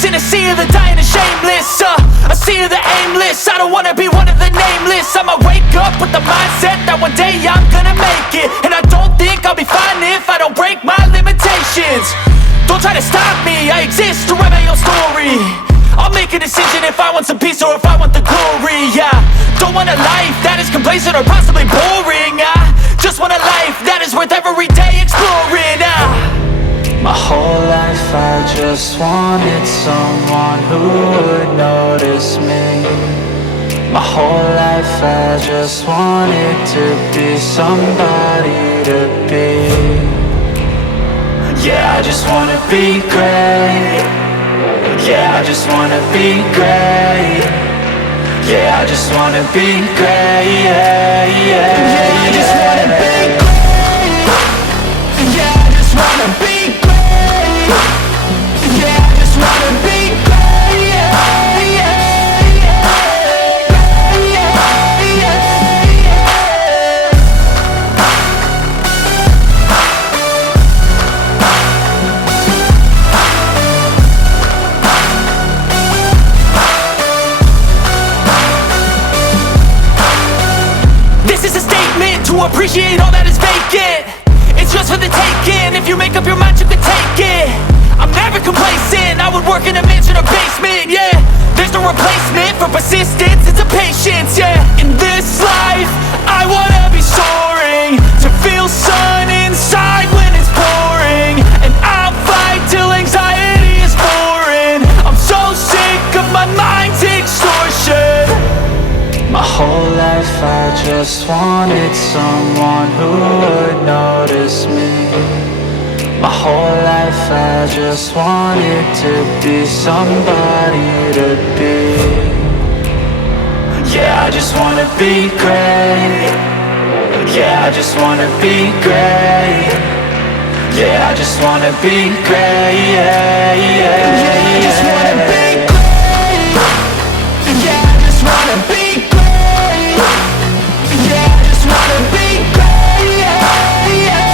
greatness in a sea of the dying and shameless, a sea of the aimless. I don't wanna be one of the nameless. I'ma wake up with the mindset that one day I'm gonna make it. And I don't think I'll be fine if I don't break my limitations. Don't try to stop me, I exist to write my own story. I'll make a decision if I want some peace or if I want the glory, yeah. Don't want a life that is complacent or possibly boring. I just want a life that is worth every day exploring. My whole life I just wanted someone who would notice me. My whole life I just wanted to be somebody to be. Yeah, I just wanna be great. Yeah, I just wanna be great. Yeah, I just wanna be great. Yeah, yeah, yeah, I just wanna be great. Yeah, I just wanna be great. Yeah, I just wanna be great. Yeah, yeah, yeah, yeah, yeah. This is a statement to appreciate all that is vacant. It's just for the taking. If you make up your mind, you can take it. I'm never complacent. I would work in a mansion or basement, yeah. There's no replacement for persistence, it's a patience, yeah. In this life, I wanna be soaring, to feel sun inside when it's pouring. And I'll fight till anxiety is foreign. I'm so sick of my mind's extortion. My whole life I just wanted someone who would notice me. My whole life I just wanted to be somebody to be. Yeah, I just wanna be great. Yeah, I just wanna be great. Yeah, I just wanna be great. Yeah, yeah, yeah, I just wanna be great. Yeah, I just wanna be great. Yeah, I just wanna be great. Yeah, yeah.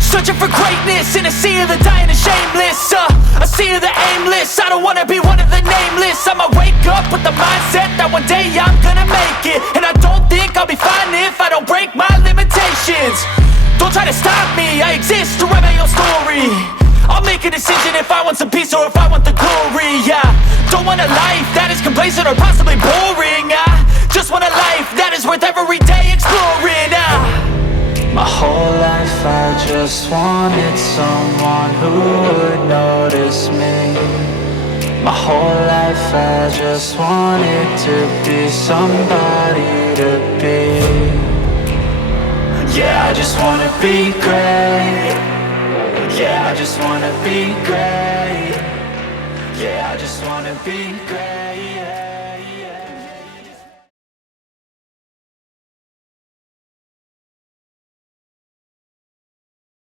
Searching for greatness in a sea of the dying and shameless, a sea of the aimless. I don't wanna be one of the nameless. I'ma wake up with the mindset that one day I'm gonna make it. And I don't think I'll be fine if I don't break my limitations. Don't try to stop me, I exist to write my own story. I'll make a decision if I want some peace or if I want the glory, yeah. Don't want a life that is complacent or possibly boring. I just want a life that is worth every day exploring. My whole life I just wanted someone who would notice me. My whole life I just wanted to be somebody to be. Yeah, I just wanna be great. Yeah, I just wanna be great. Yeah, I just wanna be great. Yeah.